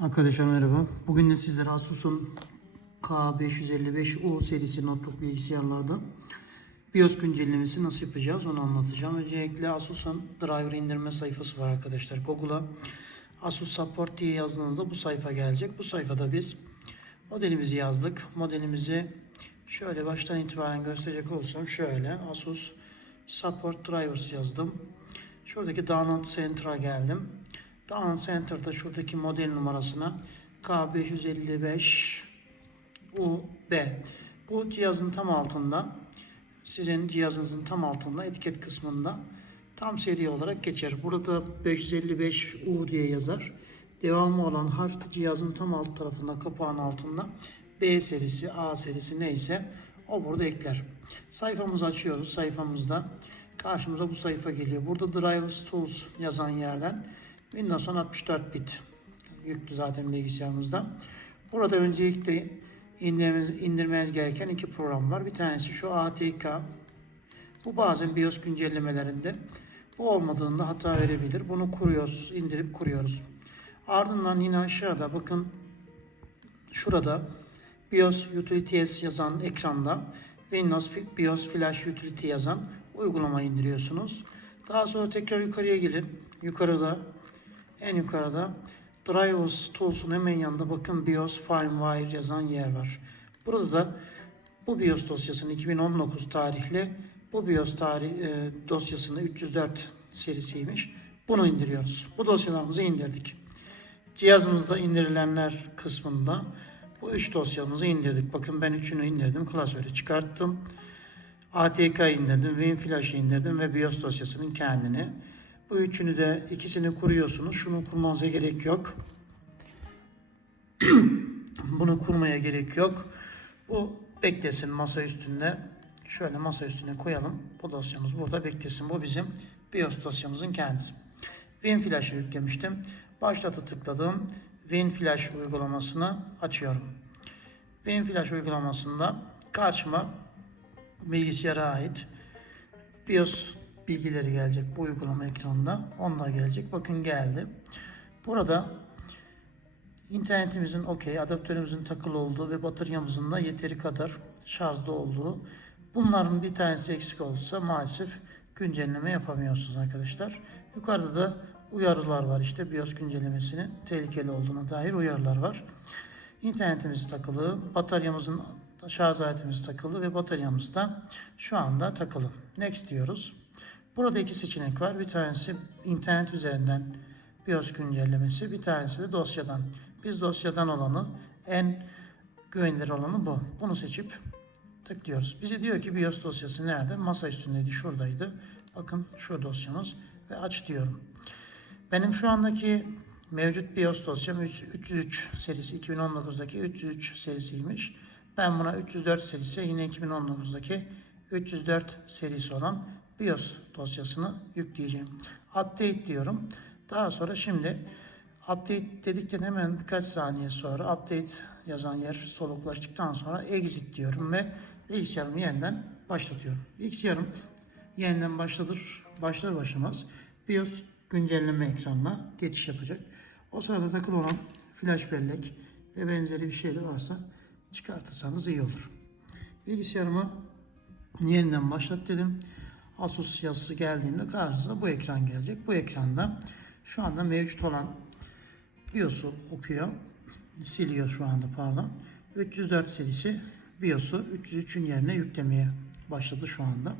Arkadaşlar merhaba. Bugün de sizlere Asus'un K555U serisi notebook bilgisayarlarda BIOS güncellemesi nasıl yapacağız onu anlatacağım. Öncelikle Asus'un driver indirme sayfası var arkadaşlar. Google'a Asus Support diye yazdığınızda bu sayfa gelecek. Bu sayfada biz modelimizi yazdık. Modelimizi şöyle baştan itibaren gösterecek olsam şöyle Asus Support Drivers yazdım. Şuradaki Download Center'a geldim. Download Center'da şuradaki model numarasına K555 UB. Bu cihazın tam altında sizin cihazınızın tam altında etiket kısmında tam seri olarak geçer. Burada 555U diye yazar. Devamı olan harf cihazın tam alt tarafında kapağın altında B serisi, A serisi neyse o burada ekler. Sayfamızı açıyoruz. Sayfamızda karşımıza bu sayfa geliyor. Burada Drivers Tools yazan yerden Windows 10 64 bit yüklü zaten bilgisayarımızda. Burada öncelikle indirmeniz, indirmeniz gereken iki program var. Bir tanesi şu ATK. Bu bazen BIOS güncellemelerinde bu olmadığında hata verebilir. Bunu kuruyoruz, indirip kuruyoruz. Ardından yine aşağıda bakın şurada BIOS Utilities yazan ekranda Windows BIOS Flash Utility yazan uygulamayı indiriyorsunuz. Daha sonra tekrar yukarıya gelin. Yukarıda en yukarıda Drivers Tools'un hemen yanında bakın BIOS FileWire yazan yer var. Burada da bu BIOS dosyasını 2019 tarihli bu BIOS tarih e, dosyasını 304 serisiymiş. Bunu indiriyoruz. Bu dosyalarımızı indirdik. Cihazımızda indirilenler kısmında bu üç dosyamızı indirdik. Bakın ben üçünü indirdim. Klasörü çıkarttım. ATK indirdim. WinFlash indirdim ve BIOS dosyasının kendini. Bu üçünü de ikisini kuruyorsunuz. Şunu kurmanıza gerek yok. Bunu kurmaya gerek yok. Bu beklesin masa üstünde. Şöyle masa üstüne koyalım. Bu dosyamız burada beklesin. Bu bizim BIOS dosyamızın kendisi. WinFlash'ı yüklemiştim. Başlatı tıkladım. WinFlash uygulamasını açıyorum. WinFlash uygulamasında karşıma bilgisayara ait BIOS bilgileri gelecek bu uygulama ekranında. Onlar gelecek. Bakın geldi. Burada internetimizin okey, adaptörümüzün takılı olduğu ve bataryamızın da yeteri kadar şarjda olduğu. Bunların bir tanesi eksik olsa maalesef güncelleme yapamıyorsunuz arkadaşlar. Yukarıda da uyarılar var. İşte BIOS güncellemesinin tehlikeli olduğuna dair uyarılar var. İnternetimiz takılı, bataryamızın şarj aletimiz takılı ve bataryamız da şu anda takılı. Next diyoruz. Burada iki seçenek var. Bir tanesi internet üzerinden BIOS güncellemesi, bir tanesi de dosyadan. Biz dosyadan olanı, en güvenilir olanı bu. Bunu seçip tıklıyoruz. Bize diyor ki BIOS dosyası nerede? Masa üstündeydi, şuradaydı. Bakın şu dosyamız ve aç diyorum. Benim şu andaki mevcut BIOS dosyam 303 serisi 2019'daki 303 serisiymiş. Ben buna 304 serisi yine 2019'daki 304 serisi olan BIOS dosyasını yükleyeceğim. Update diyorum. Daha sonra şimdi update dedikten hemen birkaç saniye sonra update yazan yer soluklaştıktan sonra exit diyorum ve bilgisayarımı yeniden başlatıyorum. Bilgisayarım yeniden başladır, başlar başlamaz BIOS güncelleme ekranına geçiş yapacak. O sırada takılı olan flash bellek ve benzeri bir şeyler varsa çıkartırsanız iyi olur. Bilgisayarımı yeniden başlat dedim. Asus yazısı geldiğinde karşınıza bu ekran gelecek. Bu ekranda şu anda mevcut olan BIOS'u okuyor. Siliyor şu anda pardon. 304 serisi BIOS'u 303'ün yerine yüklemeye başladı şu anda.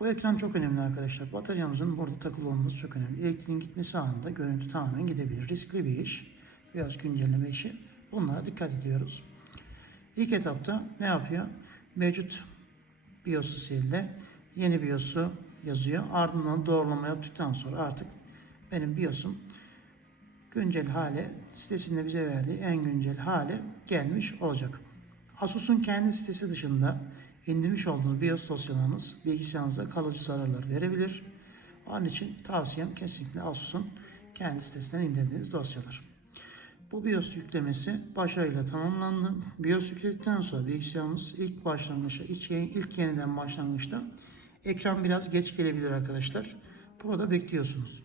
Bu ekran çok önemli arkadaşlar. Bataryamızın burada takılı olması çok önemli. Elektriğin gitmesi anında görüntü tamamen gidebilir. Riskli bir iş. BIOS güncelleme işi. Bunlara dikkat ediyoruz. İlk etapta ne yapıyor? Mevcut BIOS'u sildi. Yeni BIOS'u yazıyor. Ardından doğrulama yaptıktan sonra artık benim BIOS'um güncel hale sitesinde bize verdiği en güncel hale gelmiş olacak. Asus'un kendi sitesi dışında indirmiş olduğunuz BIOS dosyalarınız bilgisayarınıza kalıcı zararlar verebilir. Onun için tavsiyem kesinlikle Asus'un kendi sitesinden indirdiğiniz dosyalar. Bu BIOS yüklemesi başarıyla tamamlandı. BIOS yükledikten sonra bilgisayarımız ilk başlangıçta, ilk yeniden başlangıçta ekran biraz geç gelebilir arkadaşlar. Burada bekliyorsunuz.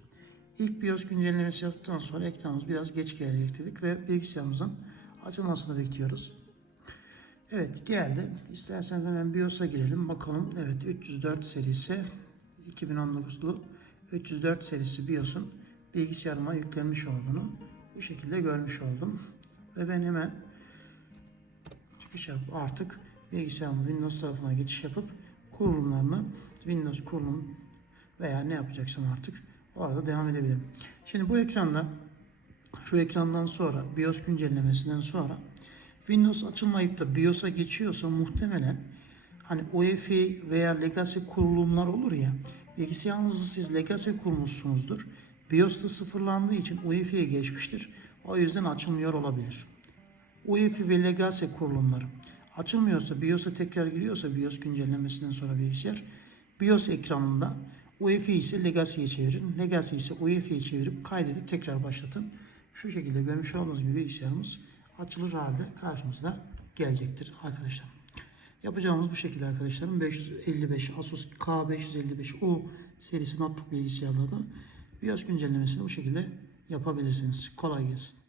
İlk BIOS güncellemesi yaptıktan sonra ekranımız biraz geç gelecek dedik ve bilgisayarımızın açılmasını bekliyoruz. Evet geldi. İsterseniz hemen BIOS'a girelim. Bakalım. Evet 304 serisi 2019'lu 304 serisi BIOS'un bilgisayarıma yüklenmiş olduğunu bu şekilde görmüş oldum. Ve ben hemen çıkış yapıp artık bilgisayarımı Windows tarafına geçiş yapıp kurulumlarını Windows kurulum veya ne yapacaksam artık orada devam edebilirim. Şimdi bu ekranda şu ekrandan sonra BIOS güncellemesinden sonra Windows açılmayıp da BIOS'a geçiyorsa muhtemelen hani UEFI veya Legacy kurulumlar olur ya bilgisayarınızı siz Legacy kurmuşsunuzdur. BIOS'ta sıfırlandığı için UEFI'ye geçmiştir. O yüzden açılmıyor olabilir. UEFI ve Legacy kurulumları açılmıyorsa BIOS'a tekrar giriyorsa BIOS güncellemesinden sonra bilgisayar BIOS ekranında UEFI ise Legacy'ye çevirin. Legacy ise UEFI'ye çevirip kaydedip tekrar başlatın. Şu şekilde görmüş olduğunuz gibi bilgisayarımız açılır halde karşımıza gelecektir arkadaşlar. Yapacağımız bu şekilde arkadaşlarım 555 Asus K555U serisi notebook bilgisayarlarda BIOS güncellemesini bu şekilde yapabilirsiniz. Kolay gelsin.